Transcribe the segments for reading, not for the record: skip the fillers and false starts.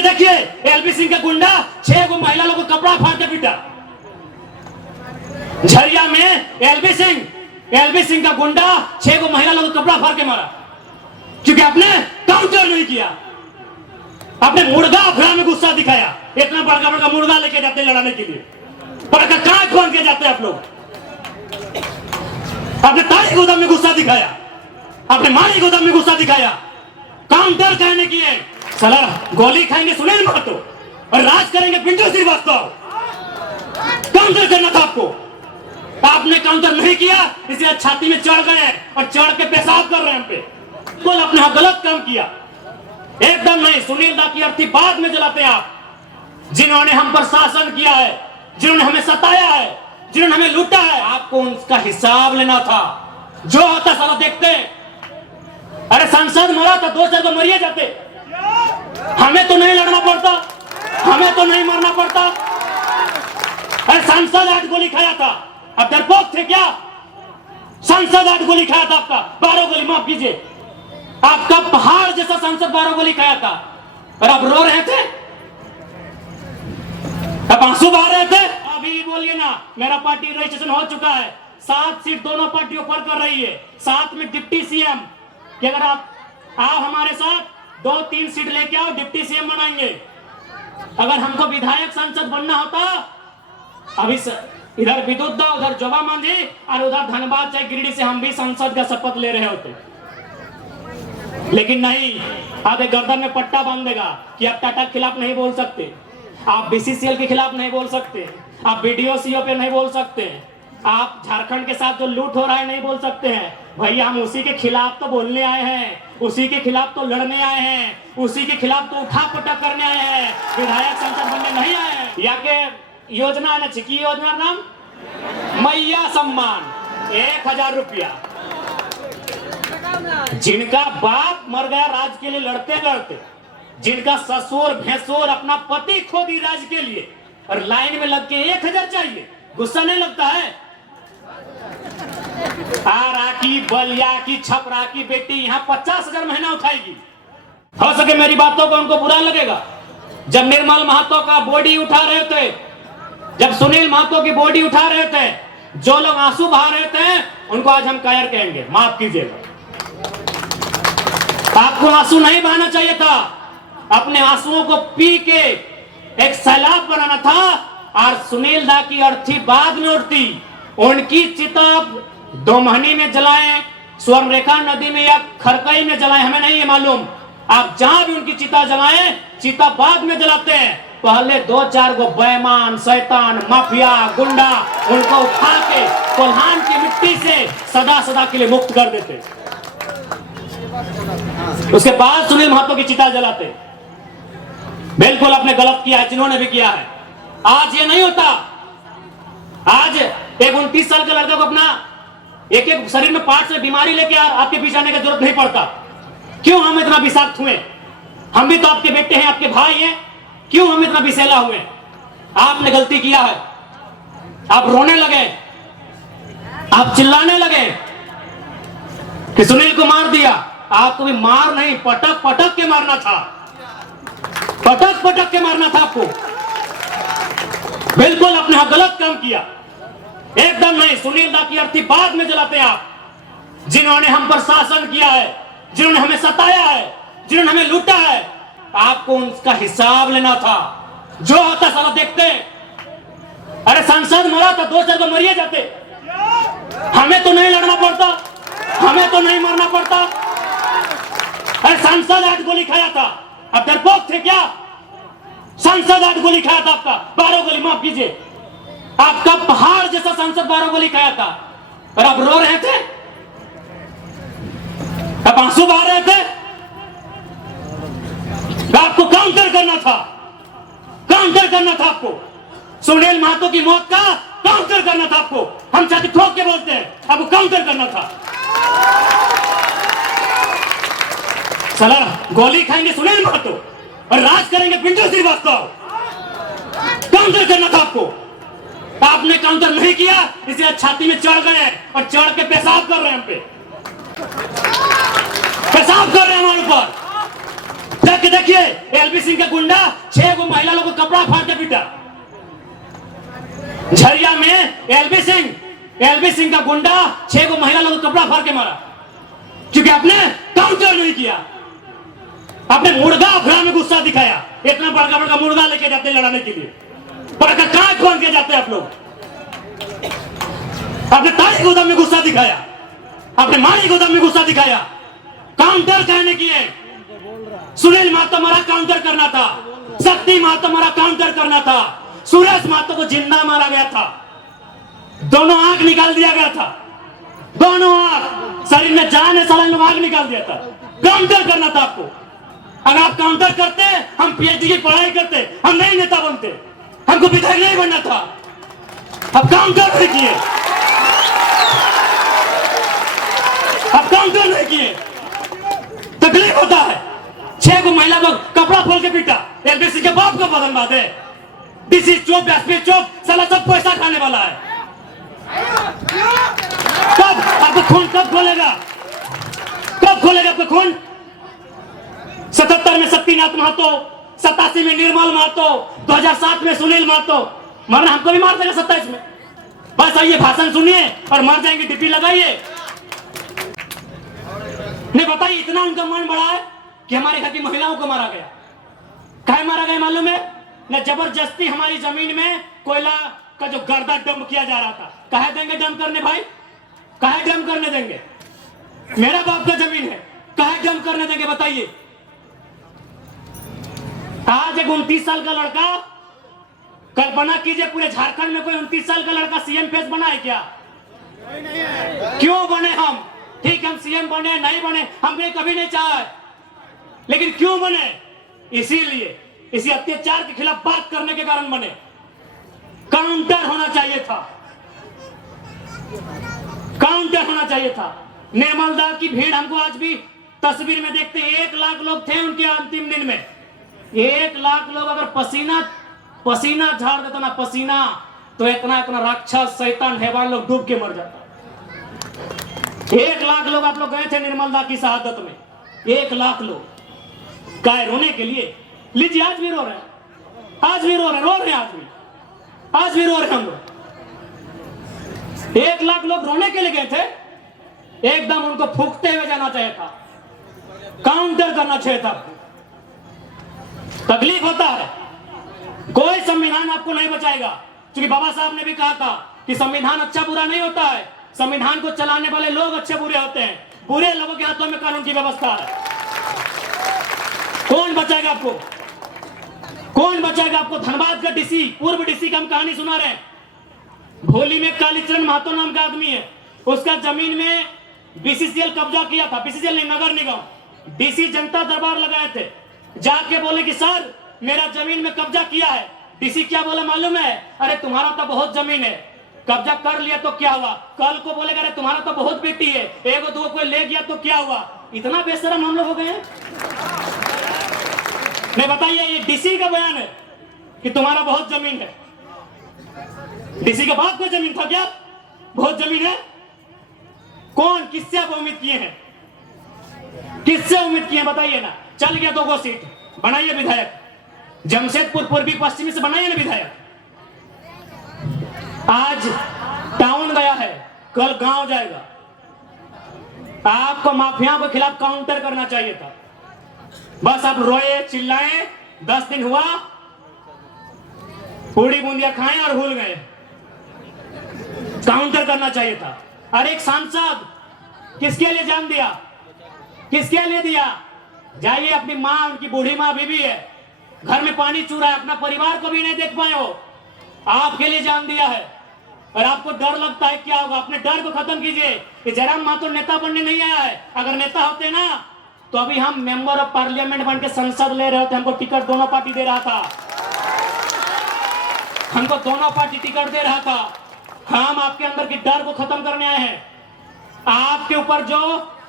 के देखिए, एलबी सिंह का गुंडा 6 को महिला लोगों को कपड़ा फाड़ के पीटा। झरिया में एलबी सिंह का गुंडा 6 को महिला लोगों को कपड़ा फाड़ के मारा, क्योंकि आपने काउंटर नहीं किया। आपने मुर्गा अफरा में गुस्सा दिखाया। इतना बड़का बड़का मुर्गा लेके जाते लड़ाने के लिए, बड़का कांच खोल के जाते आप लोग। आपने ताली गोदाम में गुस्सा दिखाया, आपने माली गोदाम में गुस्सा दिखाया। काउंटर कहने की है, साला गोली खाएंगे सुनील महतो और राज करेंगे पिंटू श्रीवास्तव। काउंटर करना था आपको, आपने काउंटर नहीं किया, इसलिए छाती में चढ़ गए और चढ़ के पेशाब कर रहे हैं हम पे। तो आपने गलत काम किया, एकदम नहीं। सुनील दा की अर्थी बाद में जलाते आप, जिन्होंने हम पर शासन किया है, जिन्होंने हमें सताया है, जिन्होंने हमें लूटा है, आपको उनका हिसाब लेना था। जो होता साला देखते। अरे सांसद मरा था, 2 साल तो मरिए जाते। हमें तो नहीं लड़ना पड़ता, हमें तो नहीं मरना पड़ता। अरे सांसद 8 गोली खाया था, अब डरपोक थे क्या? सांसद 8 गोली खाया था, आपका 12 गोली, माफ कीजिए, आपका पहाड़ जैसा सांसद 12 गोली खाया था, और आप रो रहे थे, अब आंसू बहा रहे थे। अभी बोलिए ना, मेरा पार्टी रजिस्ट्रेशन हो चुका है, 7 सीट दोनों पार्टियों पर कर रही है, साथ में डिप्टी सीएम कि अगर आप हमारे साथ 2-3 सीट लेके आओ, डिप्टी सीएम बनाएंगे। अगर हमको विधायक सांसद बनना होता, अभी इधर विद्युत दा, उधर जोबा मांझी और उधर धनबाद चाहे गिरिडीह से हम भी सांसद का शपथ ले रहे होते। लेकिन नहीं, आधे गर्दन में पट्टा बांध देगा कि आप टाटा के खिलाफ नहीं बोल सकते, आप बीसीसीएल के खिलाफ नहीं बोल सकते, आप बीडीओ सीओ पे नहीं बोल सकते, आप झारखंड के साथ जो लूट हो रहा है नहीं बोल सकते हैं। भैया हम उसी के खिलाफ तो बोलने आए हैं, उसी के खिलाफ तो लड़ने आए हैं, उसी के खिलाफ तो उठा पटक करने आए हैं, विधायक संसद बनने नहीं आए हैं। या के योजना है ना, चिकी योजना नाम मैया सम्मान 1000 रुपया। जिनका बाप मर गया राज के लिए लड़ते लड़ते, जिनका ससुर भैंसुर अपना पति खो दी राज के लिए, और लाइन में लग के 1000 चाहिए, गुस्सा नहीं लगता है? आरा की, बलिया की, छपरा की बेटी यहाँ 50,000 महीना उठाएगी। हो सके मेरी बातों को उनको बुरा लगेगा। जब निर्मल महतो का बॉडी उठा रहे थे, जब सुनील महतो की बॉडी उठा रहे थे, जो लोग आंसू बहा रहे थे, उनको आज हम कायर कहेंगे, माफ कीजिएगा। आपको आंसू नहीं बहाना चाहिए था, अपने आंसुओं को पी के एक सैलाब बनाना था। और सुनील दा की अर्थी बाद में उठती, उनकी चिता 2 महीने में जलाएं, स्वर्णरेखा नदी में या खरकई में जलाएं, हमें नहीं है मालूम। आप जहां भी उनकी चिता जलाएं, चिता बाद में जलाते हैं। पहले 2-4 गो बेईमान, शैतान, माफिया, गुंडा, उनको उठा के कोल्हान की मिट्टी से सदा सदा के लिए मुक्त कर देते, उसके बाद सुनील महतो की चिता जलाते। बिल्कुल आपने गलत किया है, जिन्होंने भी किया है। आज ये नहीं होता। आज एक 29 साल के लड़का को अपना एक शरीर में पार्ट से बीमारी लेके आपके पीछे आने की जरूरत नहीं पड़ता। क्यों हम इतना विषाक्त हुए? हम भी तो आपके बेटे हैं, आपके भाई हैं, क्यों हम इतना विषैला हुए? आपने गलती किया है, आप रोने लगे, आप चिल्लाने लगे कि सुनील को मार दिया। आपको भी मार नहीं, पटक पटक के मारना था, पटक पटक के मारना था आपको। बिल्कुल आपने गलत काम किया, एकदम नहीं। सुनील दा की अर्थी बाद में जलाते आप, जिन्होंने हम पर शासन किया है, जिन्होंने हमें सताया है, जिन्होंने हमें लूटा है, आपको उनका हिसाब लेना था। जो होता साला देखते। अरे सांसद मरा था, 2 साल तो मरिए जाते। हमें तो नहीं लड़ना पड़ता, हमें तो नहीं मरना पड़ता। अरे सांसद 8 गोली खाया था, अब डरपोक थे क्या? सांसद 8 गोली खाया था, आपका 12 गोली, माफ कीजिए, आपका पहाड़ जैसा सांसद 12 गोली खाया था, और आप रो रहे थे, अब आंसू बहा रहे थे। आपको काउंटर करना था, काउंटर करना था आपको। सुनील महतो की मौत का काउंटर करना था आपको। हम छाती ठोक के बोलते हैं, आपको काउंटर करना था। साला गोली खाएंगे सुनील महतो और राज करेंगे पिंटू श्रीवास्तव। काउंटर करना था आपको, आपने काउंटर नहीं किया, इसलिए छाती में चढ़ गए और चढ़ के पेशाब कर रहे हैं, हम पे पेशाब कर रहे हैं हमारे ऊपर। देख के देखिए, एलबी सिंह का गुंडा 6 को महिला लोगों को कपड़ा फाड़ के पीटा। झरिया में एलबी सिंह का गुंडा 6 को महिला लोगों को कपड़ा फाड़ के मारा, क्योंकि आपने काउंटर नहीं किया। आपने मुर्गा अखड़ा में गुस्सा दिखाया। इतना बड़का बड़का मुर्गा लेके जाते हैं लड़ाने के लिए, पर कहां खोल के जाते हैं आप लोग। आपने ताली गोदाम में गुस्सा दिखाया, आपने मारी गोदाम में गुस्सा दिखाया। काउंटर कहने की है। सुनील महतो मारा काउंटर करना था, शक्ति महतो मारा काउंटर करना था, सुरेश महतो को जिंदा मारा गया था, दोनों आंख निकाल दिया गया था, दोनों आंख, शरीर में जान है, साला लोग आंख निकाल दिया था। काउंटर करना था आपको। अगर आप काउंटर करते, हम पीएचडी की पढ़ाई करते, हम नहीं नेता बनते, हमको विधायक नहीं बनना था। अब काउंटर नहीं किए, अब काउंटर नहीं किए, तकलीफ होता है। 6 को महिला को कपड़ा खोल के पीटा, एलबीसी के बाप को बदनबाद है। डीसी चौक, एसपी चौक, साला सब पैसा खाने वाला है। कब आपको खून कब खोलेगा, कब खोलेगा आपका खून? 77 में शक्तिनाथ महतो, 87 में निर्मल महतो, 2007 में सुनील महतो। मरना हमको भी मार देगा 27 में। बस आइए भाषण सुनिए और मर जाएंगे, डिप्टी लगाइए। नहीं बताइए, इतना उनका मन बड़ा है कि हमारे घर की महिलाओं को मारा गया। काहे मारा गया मालूम है? न जबरदस्ती हमारी जमीन में कोयला का जो गर्दा डंप किया जा रहा था। काहे देंगे डंप करने भाई? काहे डंप करने देंगे? मेरा बाप का जमीन है, काहे डंप करने देंगे बताइए? आज एक 29 साल का लड़का, कल्पना कीजिए पूरे झारखंड में कोई 29 साल का लड़का सीएम फेस बना है क्या? क्यों बने हम? ठीक, हम सीएम बने नहीं बने, हमने कभी नहीं चाहा, लेकिन क्यों बने? इसीलिए इसी अत्याचार के खिलाफ बात करने के कारण बने। काउंटर होना चाहिए था, काउंटर होना चाहिए था। निर्मल दा की भीड़ हमको आज भी तस्वीर में देखते हैं। 1 लाख लोग थे उनके अंतिम दिन में। 1 लाख लोग अगर पसीना झाड़ देता ना, पसीना, तो इतना राक्षस शैतान हैवान लोग डूब के मर जाता। 1 लाख लोग आप लोग गए थे निर्मल दा की शहादत में। 1 लाख लोग काय रोने के लिए? लीजिए, आज भी रो रहे हैं, आज भी रो रहे हैं, आज भी रो रहे हैं हम लोग। 1 लाख लोग रोने के लिए गए थे। एकदम उनको फूकते हुए जाना चाहिए था, काउंटर करना चाहिए था। तकलीफ होता है, कोई संविधान आपको नहीं बचाएगा, क्योंकि बाबा साहब ने भी कहा था कि संविधान अच्छा बुरा नहीं होता है, संविधान को चलाने वाले लोग अच्छे बुरे होते हैं। बुरे लोगों के हाथों में कानून की व्यवस्था है। कौन बचाएगा आपको? कौन बचाएगा आपको? धनबाद का डीसी, पूर्व डीसी का हम कहानी सुना रहे हैं। भोली में कालीचरण महतो नाम का आदमी है, उसका जमीन में बीसीसीएल कब्जा किया था। बीसीसीएल नहीं, नगर निगम। डीसी जनता दरबार लगाए थे, जाके बोले कि सर मेरा जमीन में कब्जा किया है। डीसी क्या बोला मालूम है? अरे तुम्हारा तो बहुत जमीन है, कब्जा कर लिया तो क्या हुआ? कल को बोलेगा अरे तुम्हारा तो बहुत बेटी है, 1-2 कोई ले गया तो क्या हुआ? इतना बेशरम हम लोग हो गए हैं। नहीं बताइए, ये डीसी का बयान है कि तुम्हारा बहुत जमीन है। डीसी के बाप को जमीन था क्या? बहुत जमीन है। कौन, किससे आप उम्मीद किए हैं? किससे उम्मीद किए बताइए ना? चल गया 2 सीट, बनाइए विधायक। जमशेदपुर पूर्वी पश्चिमी से बनाइए ना विधायक। आज टाउन गया है, कल गांव जाएगा। आपको माफियाओं के खिलाफ काउंटर करना चाहिए था। बस आप रोए चिल्लाए, 10 दिन हुआ, पूड़ी बूंदिया खाएं और भूल गए। काउंटर करना चाहिए था। अरे एक सांसद किसके लिए जान दिया? किसके लिए दिया? जाइए, अपनी माँ, उनकी बूढ़ी माँ बीबी है, घर में पानी चूरा है, अपना परिवार को भी नहीं देख पाए हो, आपके लिए जान दिया है। और आपको डर लगता है क्या होगा? अपने डर को खत्म कीजिए कि जयराम महतो नेता बनने नहीं आया है। अगर नेता होते ना तो अभी हम मेंबर ऑफ पार्लियामेंट बन के संसद ले रहे थे। हमको टिकट दोनों पार्टी दे रहा था, हमको दोनों पार्टी टिकट दे रहा था। हम आपके अंदर के डर को खत्म करने आए हैं। आपके ऊपर जो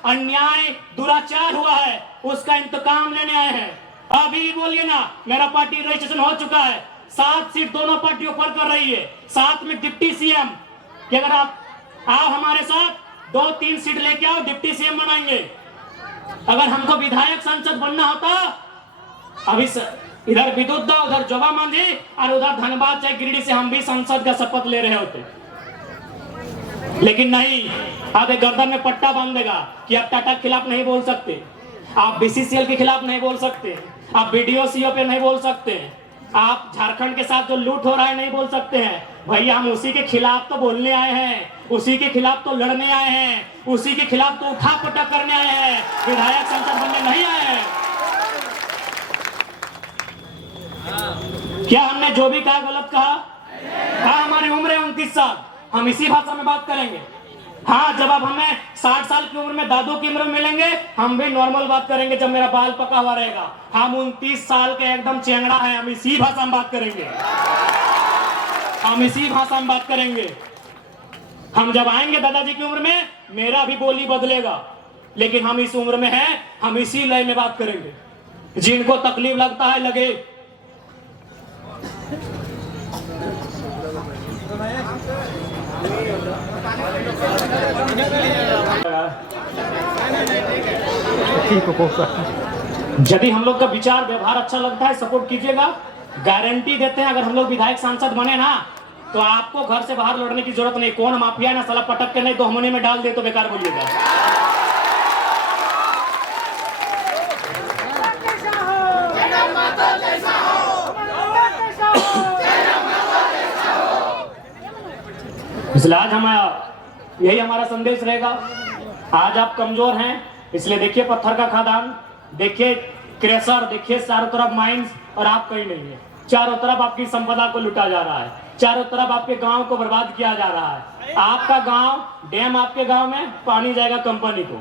अन्याय दुराचार हुआ है उसका इंतकाम लेने आए हैं। अभी बोलिए ना, मेरा पार्टी रजिस्ट्रेशन हो चुका है, 7 सीट दोनों पार्टी ऊपर कर रही है, साथ में डिप्टी सीएम कि अगर आप आओ हमारे साथ 2-3 सीट लेके आओ, डिप्टी सीएम बनाएंगे। अगर हमको विधायक सांसद बनना होता अभी इधर विद्युत दा, उधर जोबा मांझी और उधर धनबाद चाहे गिरिडीह से हम भी संसद का शपथ ले रहे होते, लेकिन नहीं। आप एक गर्दन में पट्टा बांध देगा कि आप टाटा के खिलाफ नहीं बोल सकते, आप बीसीसीएल के खिलाफ नहीं बोल सकते, आप बीडीओ सीओ पे नहीं बोल सकते, आप झारखंड के साथ जो लूट हो रहा है नहीं बोल सकते हैं। भैया हम उसी के खिलाफ तो बोलने आए हैं, उसी के खिलाफ तो लड़ने आए हैं, उसी के खिलाफ तो उठा पटक करने आए हैं, विधायक संसद बनने नहीं आए हैं। क्या हमने जो भी कहा गलत कहा? हमारी उम्र है 29 साल, हम इसी भाषा में बात करेंगे। हाँ, जब आप हमें 60 साल की उम्र में दादू की उम्र में मिलेंगे, हम भी नॉर्मल बात करेंगे जब मेरा बाल पका हुआ रहेगा। हम 29 साल के एकदम चेंगड़ा है, हम इसी भाषा में बात करेंगे, हम इसी भाषा में बात करेंगे। हम जब आएंगे दादाजी की उम्र में, मेरा भी बोली बदलेगा, लेकिन हम इस उम्र में हैं, हम इसी लय में बात करेंगे। जिनको तकलीफ लगता है लगे। यदि हम लोग का विचार व्यवहार अच्छा लगता है, सपोर्ट कीजिएगा। गारंटी देते हैं अगर हम लोग विधायक सांसद बने ना, तो आपको घर से बाहर लौटने की जरूरत नहीं। कौन माफिया है ना, साला पटक के नहीं तो हमने में डाल दे तो बेकार बोलिएगा। इसलिए आज हम यही हमारा संदेश रहेगा। आज आप कमजोर हैं, इसलिए देखिए पत्थर का खदान, देखिए क्रेशर, देखिए चारों तरफ माइंस, और आप कहीं नहीं है। चारों तरफ आपकी संपदा को लुटा जा रहा है, चारों तरफ आपके गांव को बर्बाद किया जा रहा है। आपका गांव डैम, आपके गांव में पानी जाएगा कंपनी को।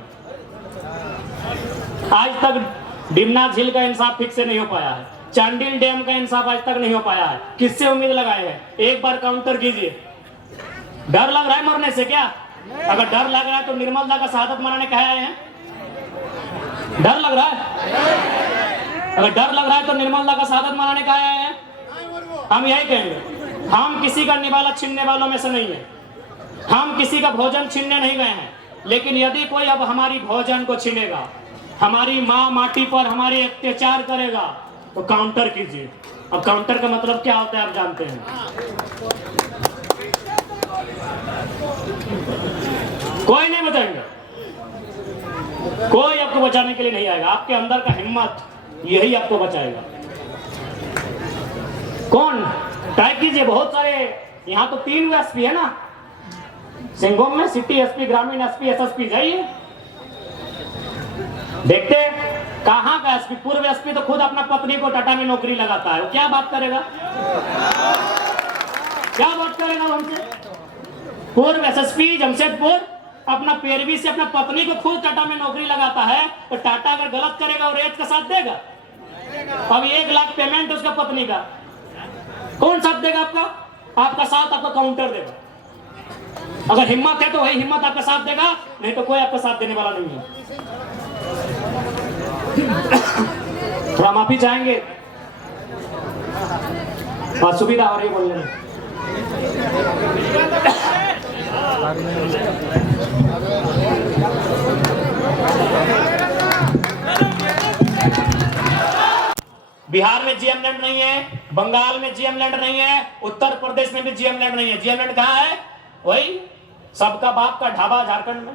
आज तक डिमना झील का इंसाफ ठीक से नहीं हो पाया है, चांडिल डैम का इंसाफ आज तक नहीं हो पाया है। किससे उम्मीद लगाए हैं? एक बार काउंटर कीजिए। डर लग रहा है मरने से क्या? अगर डर लग रहा है तो निर्मल दा का शहादत मनाने कहे आए हैं। डर लग रहा है? अगर डर लग रहा है तो निर्मल दा का शहादत मनाने कहे आए हैं। हम यही कहेंगे, हम किसी का निवाला छीनने वालों में से नहीं है, हम किसी का भोजन छीनने नहीं गए हैं। लेकिन यदि कोई अब हमारी भोजन को छीनेगा, हमारी माँ माटी पर हमारे अत्याचार करेगा, तो काउंटर कीजिए। अब काउंटर का मतलब क्या होता है आप जानते हैं। कोई नहीं बचाएगा, कोई आपको बचाने के लिए नहीं आएगा। आपके अंदर का हिम्मत यही आपको बचाएगा। कौन? टाइप कीजिए। बहुत सारे यहाँ तो 3 एसपी है ना, सिंहभूम में सिटी एसपी, ग्रामीण एसपी, एसएसपी। जाइए देखते कहाँ का एसपी। पूर्व एसपी तो खुद अपना पत्नी को टाटा में नौकरी लगाता है, वो क्या बात करेगा? क्या बात करेगा हमसे? पूर्व एसएसपी जमशेदपुर अपना पैरवी से अपना पत्नी को खुद टाटा में नौकरी लगाता है, तो टाटा अगर गलत करेगा और रेट का साथ देगा? अब 1 लाख पेमेंट उसका पत्नी का, कौन साथ देगा आपका? आपका साथ आपका काउंटर देगा। अगर हिम्मत है तो वही हिम्मत आपका साथ देगा, नहीं तो कोई आपका साथ देने वाला नहीं है। थोड़ा माफी चाहेंगे, असुविधा हो रही बोलने में। बिहार में जीएम लैंड नहीं है, बंगाल में जीएम लैंड नहीं है, उत्तर प्रदेश में भी जीएम लैंड नहीं है। जीएम लैंड कहाँ है? वही सबका बाप का ढाबा झारखंड में।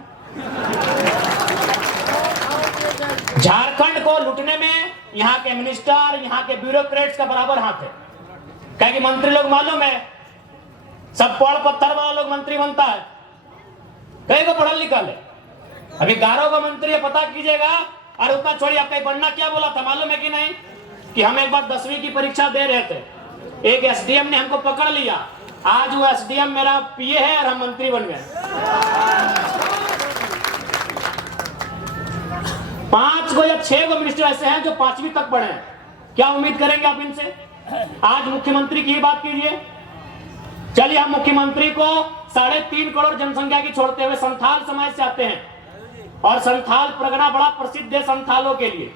झारखंड को लूटने में यहाँ के मिनिस्टर, यहाँ के ब्यूरोक्रेट्स का बराबर हाथ है। क्या कि मंत्री लोग मालूम है, सब पढ़ पत्थर वाला लोग मंत्री बनता है, कई को पढ़ल लिखल है। अभी 11 का मंत्री है, पता कीजिएगा। और उतना छोड़िए, आपका बनना क्या बोला था मालूम है कि नहीं? कि हम एक बार 10वीं की परीक्षा दे रहे थे, एक एसडीएम ने हमको पकड़ लिया। आज वो एसडीएम मेरा पीए है और हम मंत्री बन गए। 5 गो या 6 गो मिनिस्टर ऐसे हैं जो 5वीं तक पढ़े हैं। क्या उम्मीद करेंगे आप इनसे? आज मुख्यमंत्री की बात कीजिए। चलिए, हम मुख्यमंत्री को 3.5 करोड़ जनसंख्या की छोड़ते हुए संथाल समाज से आते हैं, और संथाल परगना बड़ा प्रसिद्ध है संथालों के लिए।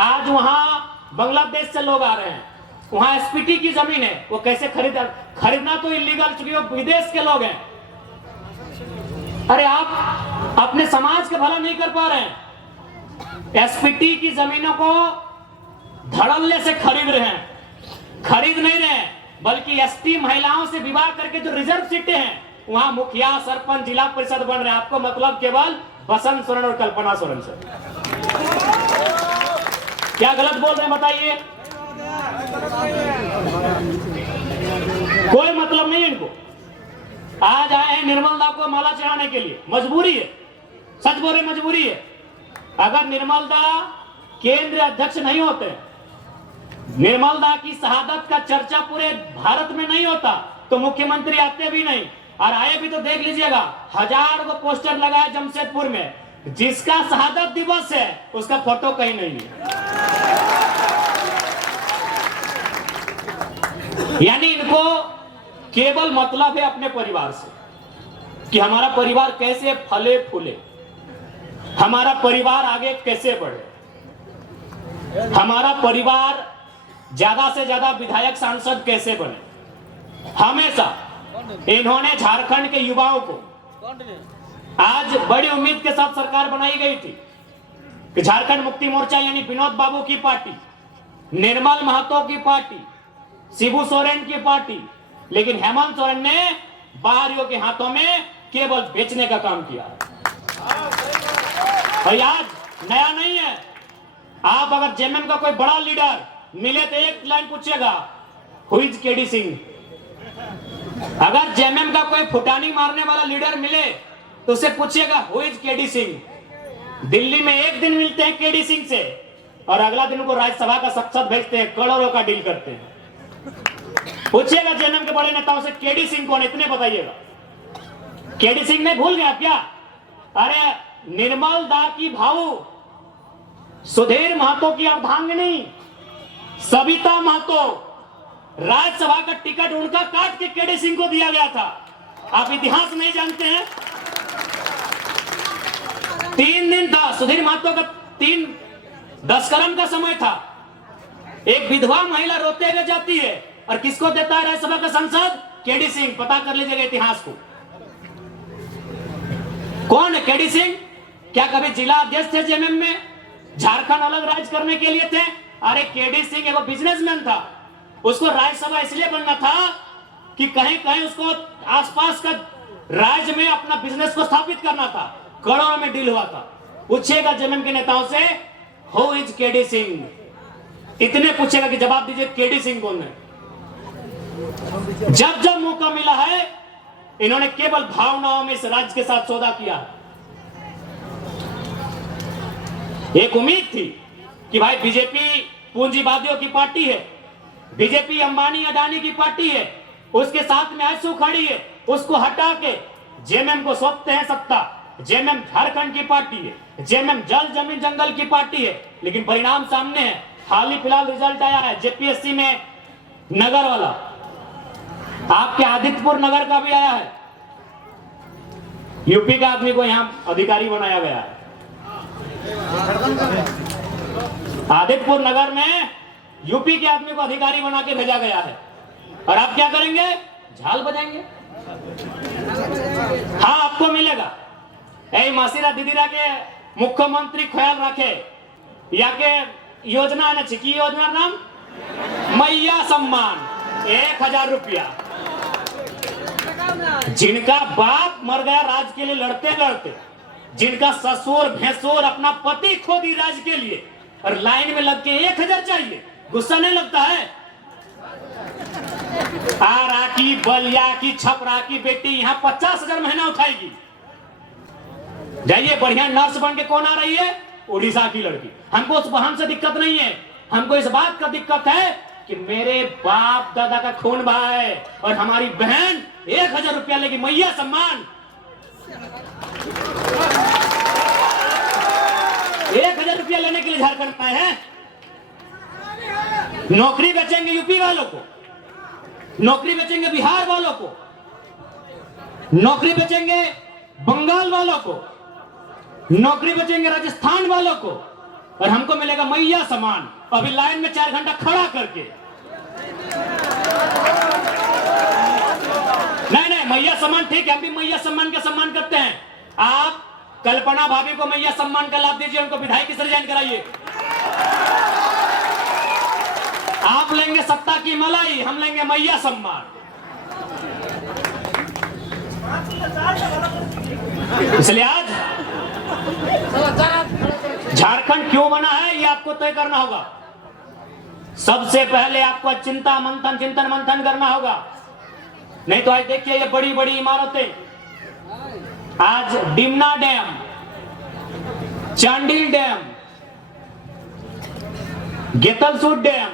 आज वहां बांग्लादेश से लोग आ रहे हैं, वहां एसपीटी की जमीन है, वो कैसे खरीदना तो इलीगल, चूंकि वो विदेश के लोग हैं। अरे आप अपने समाज का भला नहीं कर पा रहे हैं। एसपीटी की जमीनों को धड़ल्ले से खरीद रहे हैं। खरीद नहीं रहे बल्कि एसटी महिलाओं से विवाह करके जो रिजर्व सीटें हैं वहां मुखिया सरपंच जिला परिषद बन रहे हैं। आपको मतलब केवल बसंत सोरेन और कल्पना सोरेन से। क्या गलत बोल रहे हैं बताइए? कोई मतलब नहीं इनको। आज आए हैं निर्मल दा को माला चढ़ाने के लिए, मजबूरी है, सच बोल रहे मजबूरी है। अगर निर्मल दा केंद्रीय अध्यक्ष नहीं होते, निर्मल दा की शहादत का चर्चा पूरे भारत में नहीं होता तो मुख्यमंत्री आते भी नहीं, और आए भी तो देख लीजिएगा 1000 को पोस्टर लगाए जमशेदपुर में, जिसका शहादत दिवस है उसका फोटो कहीं नहीं है। यानी इनको केवल मतलब है अपने परिवार से कि हमारा परिवार कैसे फले फूले, हमारा परिवार आगे कैसे बढ़े, हमारा परिवार ज्यादा से ज्यादा विधायक सांसद कैसे बने। हमेशा इन्होंने झारखंड के युवाओं को, आज बड़ी उम्मीद के साथ सरकार बनाई गई थी कि झारखंड मुक्ति मोर्चा यानी विनोद बाबू की पार्टी, निर्मल महतो की पार्टी, शिबू सोरेन की पार्टी, लेकिन हेमंत सोरेन ने बाहरियों के हाथों में केवल बेचने का काम किया। और आज नया नहीं है। आप अगर जेएमएम का कोई बड़ा लीडर मिले तो एक लाइन पूछिएगा, हु इज केडी सिंह। अगर जेएमएम का कोई फुटानी मारने वाला लीडर मिले तो उसे पूछिएगा, who is KD Singh. Delhi में एक दिन मिलते हैं केडी सिंह से और अगला दिन उनको राज्यसभा का सांसद भेजते हैं, करोड़ों का डील करते हैं। पूछिएगा जेएमएम के बड़े नेताओं से, केडी सिंह कौन, इतने बताइएगा। केडी सिंह ने भूल गया क्या? अरे निर्मल दा की भाऊ सुधीर महतो की अर्धांगिनी सविता महतो, राज्यसभा का टिकट उनका काट के केडी सिंह को दिया गया था। आप इतिहास नहीं जानते हैं? 3 दिन था सुधीर महतो का, 10 कर्म का समय था। एक विधवा महिला रोते हुए जाती है और किसको देता है राज्यसभा का सांसद? केडी सिंह। पता कर लीजिएगा इतिहास को, कौन है केडी सिंह। क्या कभी जिला अध्यक्ष थे जेएमएम में? झारखंड अलग राज्य करने के लिए थे? अरे केडी सिंह एगो बिजनेसमैन था, उसको राज्यसभा इसलिए बनना था कि कहीं कहीं उसको आसपास का राज्य में अपना बिजनेस को स्थापित करना था। करोड़ों में डील हुआ था। पूछेगा जेएमएम के नेताओं से, हु इज केडी सिंह, इतने पूछेगा कि जवाब दीजिए केडी सिंह कौन है। जब जब मौका मिला है इन्होंने केवल भावनाओं में इस राज्य के साथ सौदा किया। एक उम्मीद थी कि भाई बीजेपी पूंजीवादियों की पार्टी है, बीजेपी अंबानी अडानी की पार्टी है, उसके साथ में आंसू खड़ी है, उसको हटा के जेएमएम को सौंपते हैं सत्ता। जेएमएम झारखंड की पार्टी है, जेएमएम जल जमीन जंगल की पार्टी है, लेकिन परिणाम सामने है। हाल ही फिलहाल रिजल्ट आया है जेपीएससी में, नगर वाला, आपके आदित्यपुर नगर का भी आया है। यूपी का आदमी को यहां अधिकारी बनाया गया है। आदित्यपुर नगर में यूपी के आदमी को अधिकारी बना के भेजा गया है। और आप क्या करेंगे? झाल बजाएंगे। हाँ, आपको मिलेगा। ऐ मासीरा दीदीरा के मुख्यमंत्री ख्याल रखे, या के योजना है की योजना नाम मैया सम्मान, 1000 रुपया। जिनका बाप मर गया राज के लिए लड़ते लड़ते, जिनका ससुर भैंसुर अपना पति खो दी राज के लिए, और लाइन में लग के 1000 चाहिए, गुस्सा नहीं लगता है? आरा की, बलिया की, छपरा की बेटी यहाँ 50,000 महीना उठाएगी। जाइए, बढ़िया नर्स बन के कौन आ रही है? उड़ीसा की लड़की। हमको उस बहन से दिक्कत नहीं है, हमको इस बात का दिक्कत है कि मेरे बाप दादा का खून बहा है और हमारी बहन 1000 रुपया लेगी, मैया सम्मान। 1000 रुपया लेने के लिए झारखंड में है। नौकरी बेचेंगे यूपी वालों को, नौकरी बेचेंगे बिहार वालों को, नौकरी बेचेंगे बंगाल वालों को, नौकरी बेचेंगे राजस्थान वालों को, और हमको मिलेगा मैया सम्मान। अभी लाइन में 4 घंटा खड़ा करके। नहीं, मैया सम्मान ठीक है, हम भी मैया सम्मान का सम्मान करते हैं। आप कल्पना भाभी को मैया सम्मान का लाभ दीजिए, उनको विधायक से रिजाइन कराइए। आप लेंगे सत्ता की मलाई, हम लेंगे मैया सम्मान। इसलिए आज झारखंड क्यों बना है ये आपको तय करना होगा। सबसे पहले आपको चिंतन मंथन करना होगा। नहीं तो आज देखिए ये बड़ी बड़ी इमारतें, आज Dimna dam, Chandil dam, Getalsud dam,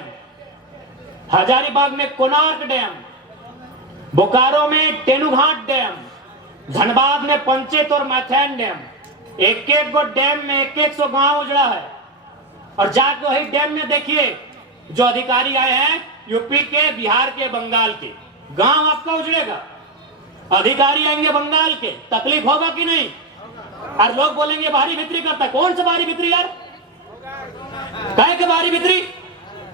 Hazaribagh में कोणार्क डैम, बोकारो में तेनुघाट डैम, धनबाद में पंचेत और मैथैन डैम, एक एक को डैम में 100 गांव उजड़ा है। और जाके वही डैम में देखिए जो अधिकारी आए हैं यूपी के, बिहार के, बंगाल के, गांव आपका उजड़ेगा। अधिकारी आएंगे बंगाल के, तकलीफ होगा कि नहीं? और लोग बोलेंगे बाहरी भीतरी करता है। कौन सा बाहरी भीतरी यार? काहे के बाहरी भीतरी?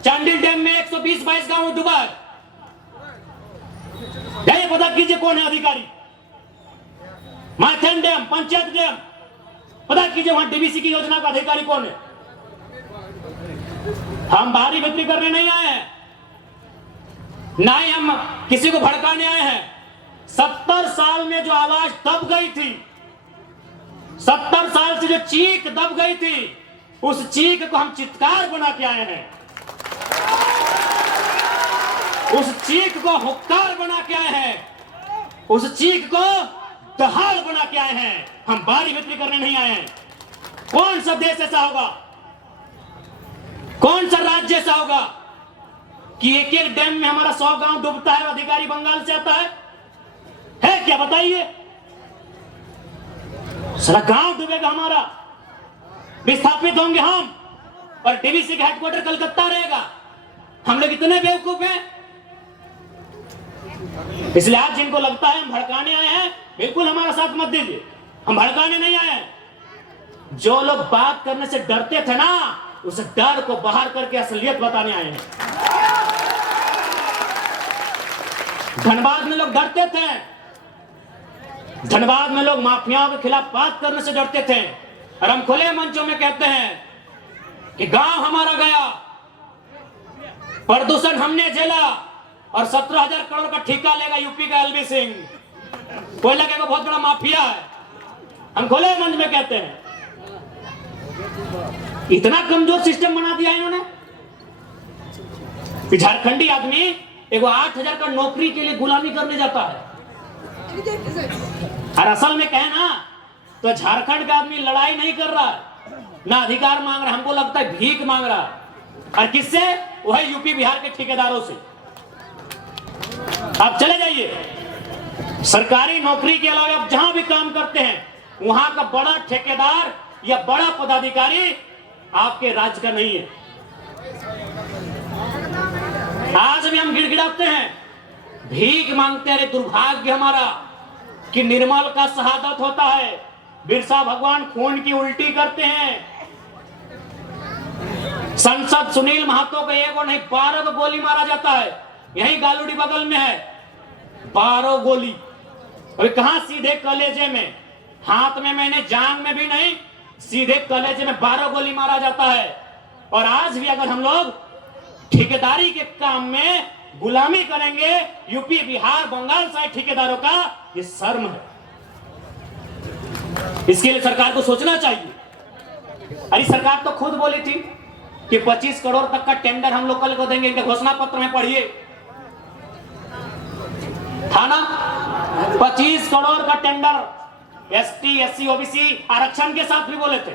चांडिल डैम में 120-22 गांव डूबा है। ये पता कीजिए कौन है अधिकारी। मैथन डैम, पंचायत डैम, पता कीजिए वहां डीबीसी की योजना का अधिकारी कौन है। हम बाहरी भीतरी करने नहीं आए हैं, ना ही हम किसी को भड़काने आए हैं। 70 साल में जो आवाज दब गई थी, 70 साल से जो चीख दब गई थी, उस चीख को हम चित्कार बना के आए हैं। उस चीख को हुक्कार बना के आए हैं। उस चीख को दहाड़ बना के आए हैं। हम बारी बिक्री करने नहीं आए हैं। कौन सा देश ऐसा होगा, कौन सा राज्य ऐसा होगा कि एक एक डैम में हमारा 100 गांव डूबता है और अधिकारी बंगाल से आता है क्या? बताइए। सारा गांव डूबेगा हमारा, विस्थापित होंगे हम, और डीवीसी का हेडक्वार्टर कलकत्ता रहेगा। हम लोग इतने बेवकूफ हैं। इसलिए आज जिनको लगता है हम भड़काने आए हैं, बिल्कुल हमारा साथ मत दीजिए। हम भड़काने नहीं आए हैं। जो लोग बात करने से डरते थे ना, उस डर को बाहर करके असलियत बताने आए हैं। धनबाद में लोग डरते थे, धनबाद में लोग माफियाओं के खिलाफ बात करने से डरते थे। और हम खुले मंचों में कहते हैं कि गांव हमारा गया, प्रदूषण हमने झेला, और 17,000 करोड़ का ठेका लेगा यूपी का एलबी सिंह। कोयला का बहुत बड़ा माफिया है। हम खुले मंच में कहते हैं। इतना कमजोर सिस्टम बना दिया इन्होंने। झारखंडी आदमी एगो 8,000 का नौकरी के लिए गुलामी करने जाता है। और असल में कहे ना तो झारखंड का आदमी लड़ाई नहीं कर रहा है, ना अधिकार मांग रहा, हमको लगता है भीख मांग रहा है। और किससे? वही यूपी बिहार के ठेकेदारों से। आप चले जाइए, सरकारी नौकरी के अलावा आप जहां भी काम करते हैं, वहां का बड़ा ठेकेदार या बड़ा पदाधिकारी आपके राज्य का नहीं है। आज भी हम गिड़गिड़ाते हैं, भीख मांगते हैं। दुर्भाग्य हमारा कि निर्मल का शहादत होता है, बिरसा भगवान खून की उल्टी करते हैं। संसद सुनील महतो को एगो नहीं 12 को गोली मारा जाता है। यही गालूडी बगल में है, 12 गोली। अभी कहां? सीधे कलेजे में, हाथ में मैंने, जांग में भी नहीं, सीधे कलेजे में 12 गोली मारा जाता है। और आज भी अगर हम लोग ठेकेदारी के काम में गुलामी करेंगे यूपी बिहार बंगाल साइड ठेकेदारों का, ये शर्म है। इसके लिए सरकार को सोचना चाहिए। अरे सरकार तो खुद बोली थी कि 25 करोड़ तक का टेंडर हम लोग कल को देंगे। इनके घोषणा पत्र में पढ़िए, था ना 25 करोड़ का टेंडर। एसटी एससी ओबीसी आरक्षण के साथ भी बोले थे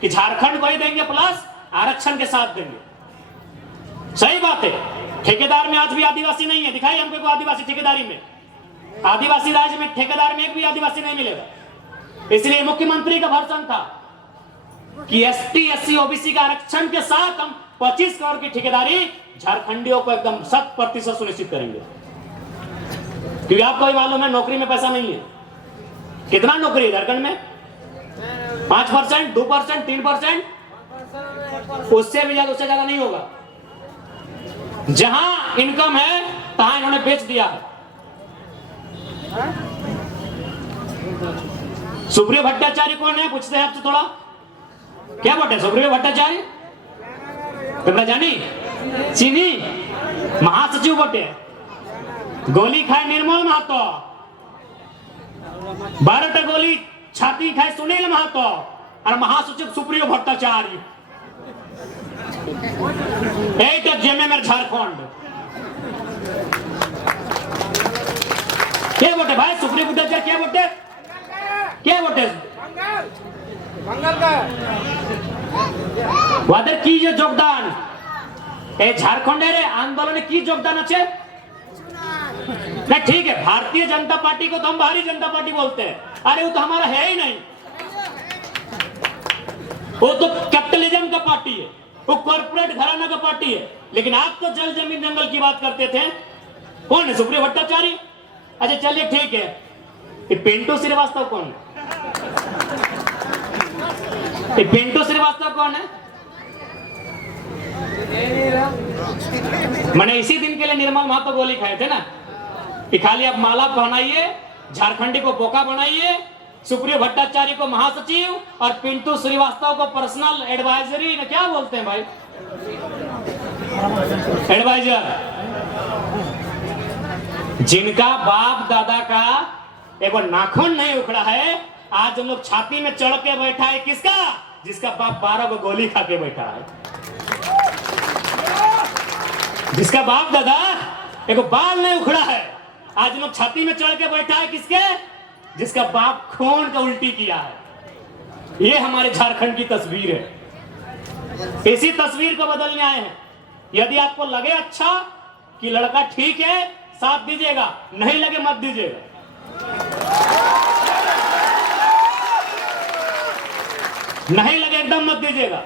कि झारखंड को ही देंगे प्लस आरक्षण के साथ देंगे। सही बात है। ठेकेदार में आज भी आदिवासी नहीं है। दिखाई हमको को आदिवासी ठेकेदारी में। आदिवासी राज्य में ठेकेदार में एक भी आदिवासी नहीं मिलेगा। इसलिए मुख्यमंत्री का भर्सन था कि एसटी एससी ओबीसी का आरक्षण के साथ हम 25 करोड़ की ठेकेदारी झारखंडियों को एकदम 100% सुनिश्चित करेंगे। क्योंकि आपको भी मालूम है नौकरी में पैसा नहीं है। कितना नौकरी है झारखंड में? 5%, 2%, 3%, उससे भी ज्यादा, उससे ज्यादा नहीं होगा। जहां इनकम है तहां इन्होंने बेच दिया है। सुप्रियो भट्टाचार्य कौन है? पूछते हैं आपसे थोड़ा। क्या बोलते हैं सुप्रियो भट्टाचार्य? तुम्हारा जानी चीनी महासचिव बटे, गोली खाए निर्मल महतो, 12टा गोली छाती खाए सुनील महतो और महासचिव सुप्रियो भट्टाचार्य। এইটা জেএমএম झारखंड क्या बोटे भाई? सुप्रियो भट्टाचार्य क्या बोटे? क्या बोटे? ওদের কি যে যোগদান এই झारखंडेर आंदोलन की যোগদান আছে? नहीं ठीक है, भारतीय जनता पार्टी को तो हम भारतीय जनता पार्टी बोलते हैं। अरे वो तो हमारा है ही नहीं, वो तो कैपिटलिज्म का पार्टी है, वो कॉर्पोरेट घराना का पार्टी है। लेकिन आप तो जल जमीन जंगल की बात करते थे। कौन है सुप्रियो भट्टाचार्य? अच्छा चलिए ठीक है, ये पिंटू श्रीवास्तव कौन है? ये पिंटू श्रीवास्तव कौन है? मैंने इसी दिन के लिए निर्मल महतो गोली खाए थे ना कि खाली आप माला पहनाइए, झारखंडी को बोका बनाइए, सुप्रियो भट्टाचार्य को महासचिव और पिंटू श्रीवास्तव को पर्सनल एडवाइजरी ना क्या बोलते हैं भाई, एडवाइजर। जिनका बाप दादा का एक नाखून नहीं उखड़ा है, आज हम लोग छाती में चढ़ के बैठा है किसका? जिसका बाप 12 को गोली खा के बैठा है, जिसका बाप दादा एक बाल नहीं उखड़ा है, आज लोग छाती में चढ़ के बैठा है किसके? जिसका बाप खून का उल्टी किया है। ये हमारे झारखंड की तस्वीर है। इसी तस्वीर को बदलने आए हैं। यदि आपको लगे अच्छा कि लड़का ठीक है, साथ दीजिएगा, नहीं लगे मत दीजिएगा। नहीं लगे एकदम मत दीजिएगा,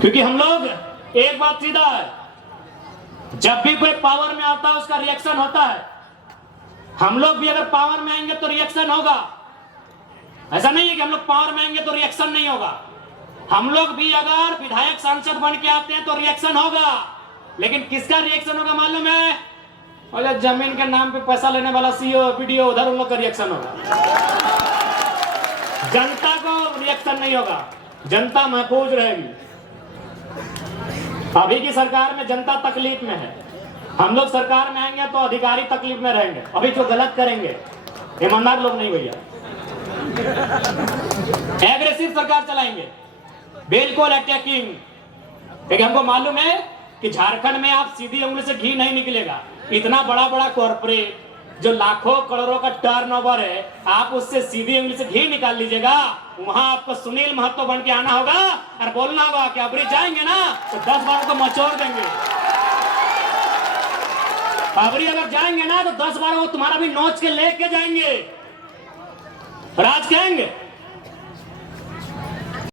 क्योंकि हम लोग एक बात सीधा है, जब भी कोई पावर में आता है उसका रिएक्शन होता है। हम लोग भी अगर पावर में आएंगे तो रिएक्शन होगा। ऐसा नहीं है कि हम लोग पावर में आएंगे तो रिएक्शन नहीं होगा। हम लोग भी अगर विधायक सांसद बन के आते हैं तो रिएक्शन होगा। लेकिन किसका रिएक्शन होगा मालूम है? और जमीन के नाम पे पैसा लेने वाला सीओ वीडियो, उधर उन लोग का रिएक्शन होगा। जनता को रिएक्शन नहीं होगा, जनता महफूज रहेगी। अभी की सरकार में जनता तकलीफ में है, हम लोग सरकार में आएंगे तो अधिकारी तकलीफ में रहेंगे। अभी जो गलत करेंगे ईमानदार लोग नहीं भैया, एग्रेसिव सरकार चलाएंगे, बिल्कुल अटैकिंग। लेकिन हमको मालूम है कि झारखंड में आप सीधी उंगली से घी नहीं निकलेगा। इतना बड़ा बड़ा कॉर्पोरेट जो लाखों करोड़ों का टर्नओवर है, आप उससे सीधी उंगली से घी निकाल लीजिएगा। वहां आपको सुनील महतो बन के आना होगा और बोलना होगा कि अबरी जाएंगे ना तो 10 बार को मचोड़ देंगे। अबरी अगर जाएंगे ना तो 10 बार वो तुम्हारा भी नोच के लेके जाएंगे, राज कहेंगे।